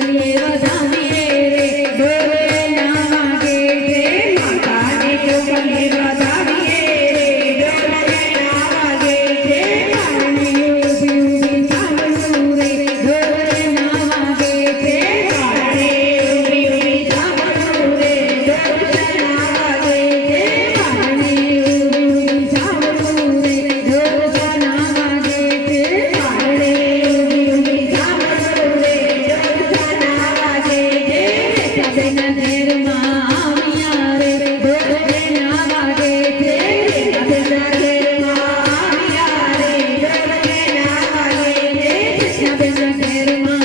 sería se a beijadeira não